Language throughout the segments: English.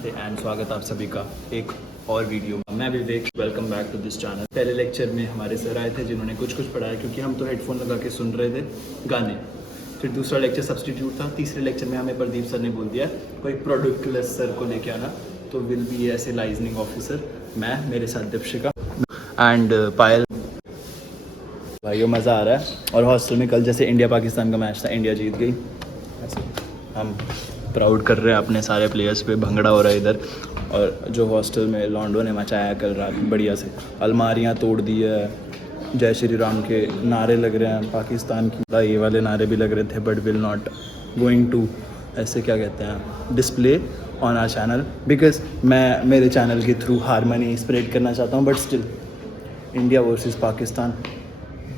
नमस्ते एंड स्वागत आप सभी का एक और वीडियो में। मैं Vivek, welcome back to this channel. पहले लेक्चर में हमारे सर आए थे जिन्होंने कुछ पढ़ाया क्योंकि हम तो हेडफोन लगा के सुन रहे थे गाने। फिर दूसरा लेक्चर सब्सटीट्यूट था। तीसरे लेक्चर में हमें प्रदीप सर ने बोल दिया कोई प्रोडक्टलेस सर को लेके आना, तो विल बी ऐसे लाइजनिंग ऑफिसर। मैं, मेरे साथ दीपशिका एंड पायल। भाइयों मज़ा आ रहा है। और हॉस्टल में कल जैसे इंडिया पाकिस्तान का मैच था, इंडिया जीत गई, ऐसे हम प्राउड कर रहे हैं अपने सारे प्लेयर्स पे। भंगड़ा हो रहा है इधर। और जो हॉस्टल में लॉन्डो ने मचाया कल रात बढ़िया से, अलमारियाँ तोड़ दी है, जय श्री राम के नारे लग रहे हैं, पाकिस्तान की ये वाले नारे भी लग रहे थे, but will not going to ऐसे क्या कहते हैं display on our channel, because मैं मेरे चैनल के थ्रू हारमनी स्प्रेड करना चाहता हूँ। But still India versus Pakistan,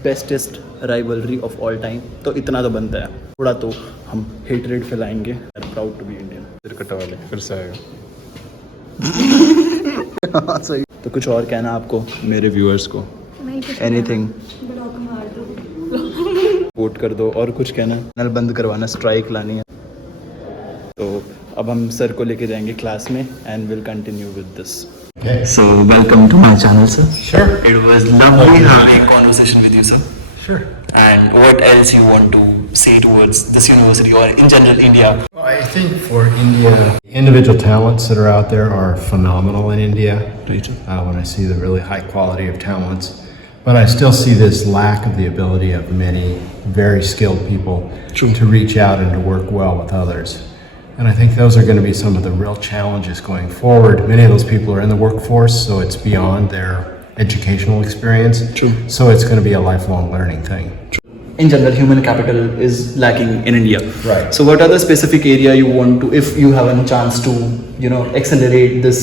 bestest rivalry of all time, तो इतना तो बनता है, थोड़ा तो हम हेटरेड फैलाएंगे। Proud to be Indian. फिर कटा वाले फिर से आएगा। सही। तो कुछ और कहना आपको मेरे व्यूअर्स को? एनीथिंग वोट कर दो। और कुछ कहना? नल बंद करवाना, स्ट्राइक लानी है। तो अब हम सर को लेके जाएंगे क्लास में and will continue with this. So welcome to my channel, sir. Sure. It was lovely having a conversation with you, sir. Sure. And what else you want to say towards this university or in general India? Well, I think for India, individual talents that are out there are phenomenal in India. When I see the really high quality of talents, but I still see this lack of the ability of many very skilled people to reach out and to work well with others. And I think those are going to be some of the real challenges going forward. Many of those people are in the workforce, so it's beyond their educational experience. True. So it's going to be a lifelong learning thing. In general, human capital is lacking in India. Right. So what are the specific area you want to, if you have a chance to, accelerate this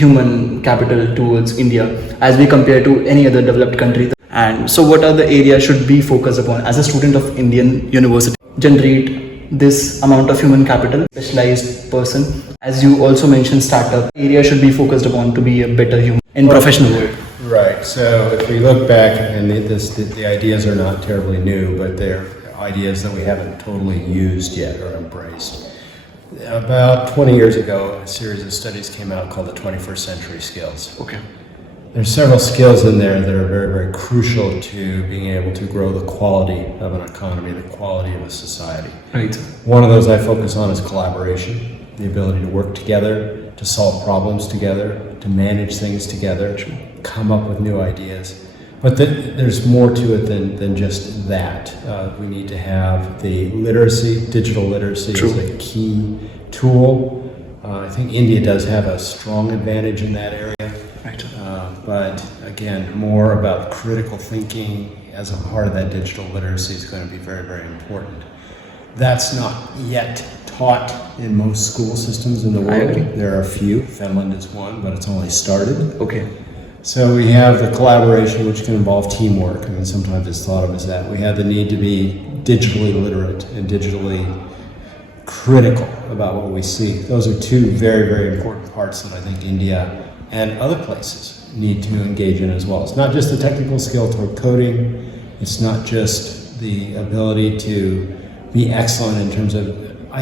human capital towards India as we compare to any other developed country? And so what are the areas should be focused upon as a student of Indian university? Generate this amount of human capital, specialized person. As you also mentioned, startup area should be focused upon to be a better human in professional world. Right. So if we look back, and the ideas are not terribly new, but they're ideas that we haven't totally used yet or embraced. About 20 years ago, a series of studies came out called the 21st Century Skills. Okay. There's several skills in there that are very, very crucial to being able to grow the quality of an economy, the quality of a society. Right. One of those I focus on is collaboration, the ability to work together, to solve problems together, to manage things together, come up with new ideas. But there's more to it than just that. We need to have the literacy, digital literacy is a key tool. I think India does have a strong advantage in that area. Right. But again, more about critical thinking as a part of that digital literacy is going to be very, very important. That's not yet taught in most school systems in the world. I agree. There are a few. Finland is one, but it's only started. Okay. So we have the collaboration, which can involve teamwork. I mean, sometimes it's thought of as that. We have the need to be digitally literate and digitally critical about what we see. Those are two very, very important parts that I think India and other places need to engage in as well. It's not just the technical skill toward coding. It's not just the ability to be excellent in terms of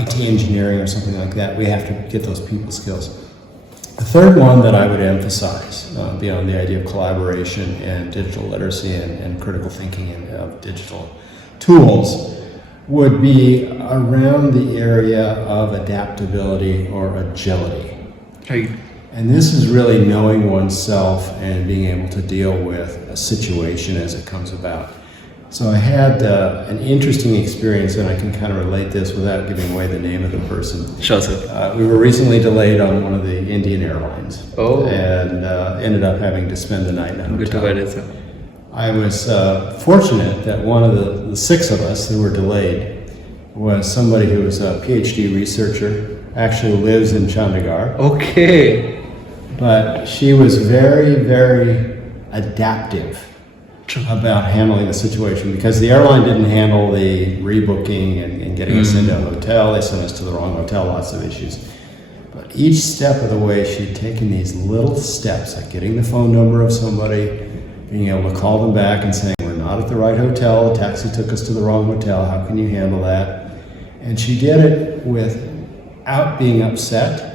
IT engineering or something like that. We have to get those people skills. The third one that I would emphasize, beyond the idea of collaboration and digital literacy and critical thinking of digital tools, would be around the area of adaptability or agility. Right. And this is really knowing oneself and being able to deal with a situation as it comes about. So I had an interesting experience, and I can kind of relate this without giving away the name of the person. Sure, sir. We were recently delayed on one of the Indian airlines. Oh. And ended up having to spend the night in a hotel. Good to hear it, sir. I was fortunate that one of the six of us who were delayed was somebody who was a PhD researcher, actually lives in Chandigarh. Okay. But she was very, very adaptive about handling the situation, because the airline didn't handle the rebooking and getting us into a hotel. They sent us to the wrong hotel, lots of issues. But each step of the way, she'd taken these little steps, like getting the phone number of somebody, being able to call them back and saying, we're not at the right hotel, the taxi took us to the wrong hotel, how can you handle that? And she did it without being upset,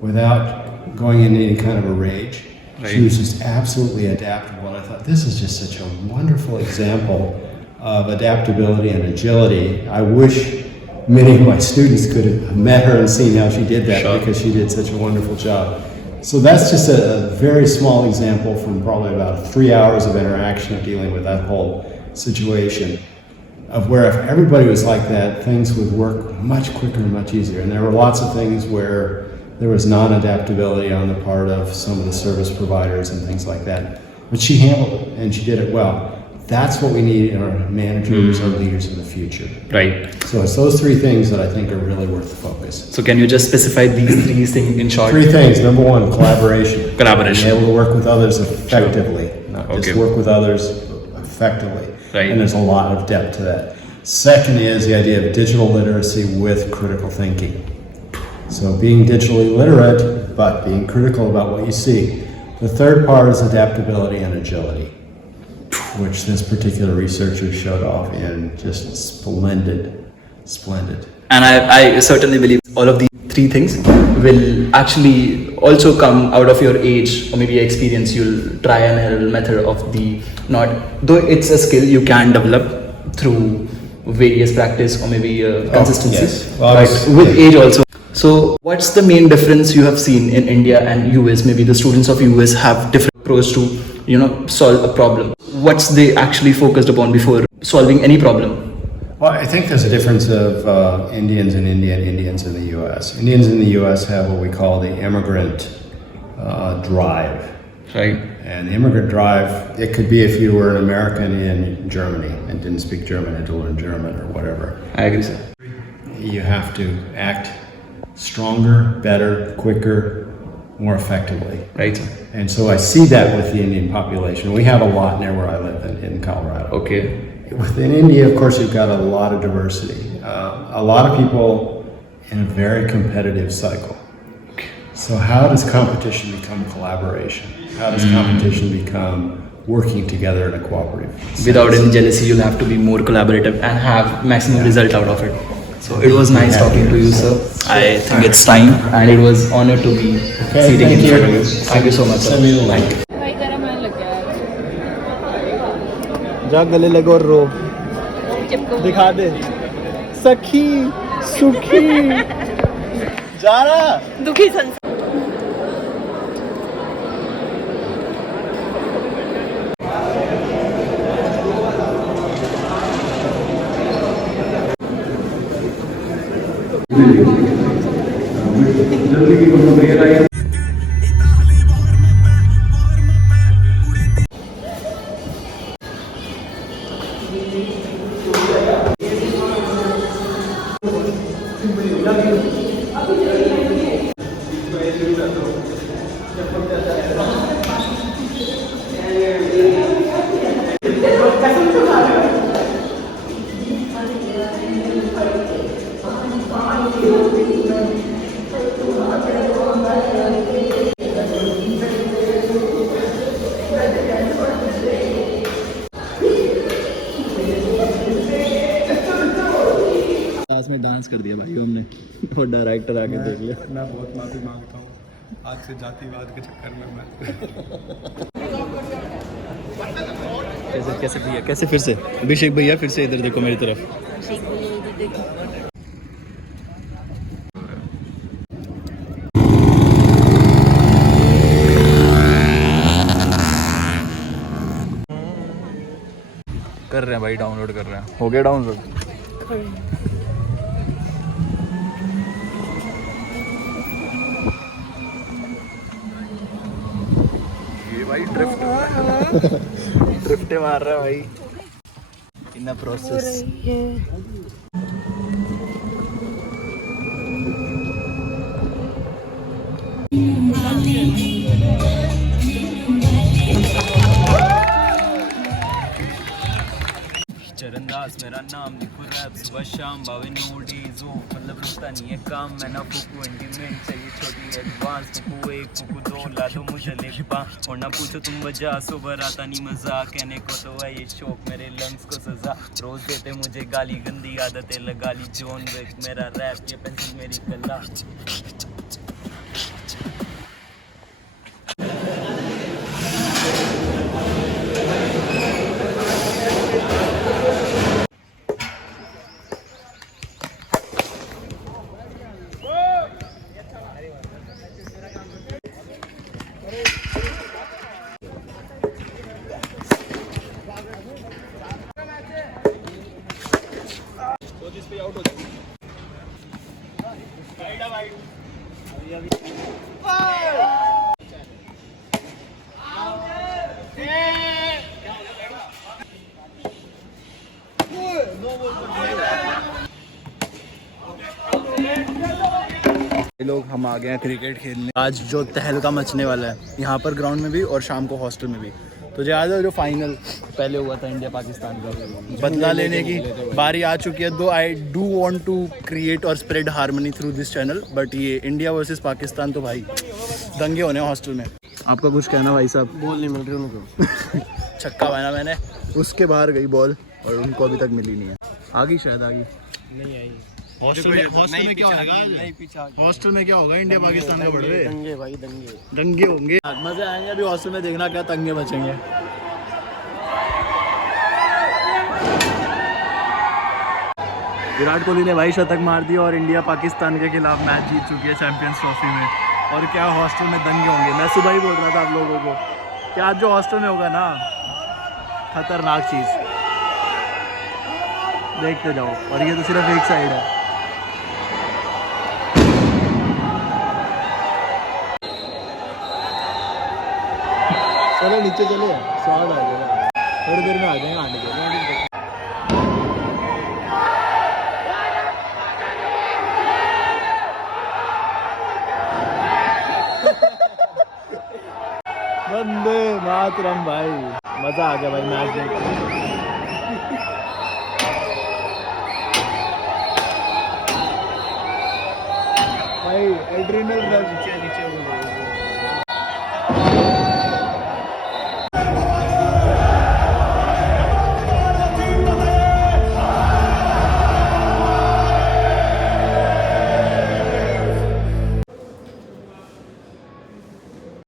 without going into any kind of a rage. Right. She was just absolutely adaptable, and I thought this is just such a wonderful example of adaptability and agility. I wish many of my students could have met her and seen how she did that. Sure. Because she did such a wonderful job. So that's just a very small example from probably about 3 hours of interaction of dealing with that whole situation, of where if everybody was like that, things would work much quicker and much easier. And there were lots of things where there was non-adaptability on the part of some of the service providers and things like that. But she handled it, and she did it well. That's what we need in our managers and leaders in the future. Right. So it's those three things that I think are really worth the focus. So can you just specify these three things in short? Three things. Number one, collaboration. Collaboration. Being able to work with others effectively, not just Okay. work with others effectively. Right. And there's a lot of depth to that. Second is the idea of digital literacy with critical thinking. So being digitally literate, but being critical about what you see. The third part is adaptability and agility, which this particular researcher showed off in just splendid. And I certainly believe all of these three things will actually also come out of your age or maybe your experience. You'll try and error method of the not, though it's a skill you can develop through various practice or maybe consistency, yes. Well, but with age also. So what's the main difference you have seen in India and US? Maybe the students of US have different approach to, solve a problem. What's they actually focused upon before solving any problem? Well, I think there's a difference of Indians in India and Indians in the U.S. Indians in the U.S. have what we call the immigrant drive. Right. And the immigrant drive, it could be if you were an American in Germany and didn't speak German and to learn German or whatever. I agree, sir. You have to act stronger, better, quicker, more effectively. Right, sir. And so I see that with the Indian population. We have a lot near where I live in Colorado. Okay. Within India, of course, you've got a lot of diversity. A lot of people in a very competitive cycle. So how does competition become collaboration? How does competition become working together in a cooperative sense? Without any jealousy, you'll have to be more collaborative and have maximum result out of it. So it was nice talking to you, sir. I think it's time, and it was honor to be sitting in front of you. Thank you so much, sir. Send me the link. भाई तेरा मन लग गया जा गले लगे और रो चिपको दिखा दे सखी सुखी जा रहा दुखी संसार क्लास में डांस कर दिया भाई हमने और डायरेक्टर आके देख लिया। मैं बहुत माफी मांगता हूँ आज से जातिवाद के चक्कर में मैं कैसे भैया, कैसे फिर से अभिषेक भैया, फिर से इधर देखो मेरी तरफ। कर रहे हैं भाई, डाउनलोड कर रहे हैं। हो गया डाउनलोड? ये भाई ड्रिफ्ट मार रहा है भाई इन द प्रोसेस। चरणदास मेरा नाम, लिखो रैप सुबह शाम, बावे नो डेज हो, मतलब रुकता नहीं है काम। मैं ना फूकू इंटीमेट, चाहिए छोटी एडवांस, फूकू एक फूकू दो, ला दो मुझे लिप बाम। और ना पूछो तुम वजह, सोबर आता नहीं मजा, कहने को तो है ये शौक, मेरे लंग्स को सजा। रोज देते मुझे गाली, गंदी आदतें लगा ली, जॉन विक मेरा रैप, ये पेंसिल मेरी कला। लोग, हम आ गए हैं क्रिकेट खेलने। आज जो तहलका मचने वाला है यहाँ पर ग्राउंड में भी और शाम को हॉस्टल में भी। तो याद है जो फाइनल पहले हुआ था इंडिया पाकिस्तान का, बदला लेने की बारी आ चुकी है। दो I do want to create और spread harmony through this channel, but ये इंडिया वर्सेस पाकिस्तान तो भाई दंगे होने हॉस्टल में। आपका कुछ कहना भाई साहब? बॉल नहीं मिल रही उनको। छक्का मारा मैंने, उसके बाहर गई बॉल और उनको अभी तक मिली नहीं है। आ गई शायद, आ गई नहीं आई। हॉस्टल में क्या होगा? हॉस्टल में क्या होगा इंडिया पाकिस्तान का? बढ़वे दंगे भाई दंगे होंगे, मजे आएंगे अभी हॉस्टल में। देखना क्या दंगे बचेंगे। विराट कोहली ने भाई शतक मार दिया और इंडिया पाकिस्तान के खिलाफ मैच जीत चुकी है चैंपियंस ट्रॉफी में। और क्या हॉस्टल में दंगे होंगे। मैं सुबह ही बोल रहा था आप लोगों को कि आज जो हॉस्टल में होगा ना, खतरनाक चीज़, देखते जाओ। और ये तो सिर्फ एक साइड है। चलो नीचे चले, स्वाद आ जाएगा, थोड़ी देर में आ जाएंगे आने के। वंदे मातरम भाई, मजा आ गया भाई मैच देख के। भाई एड्रेनल रश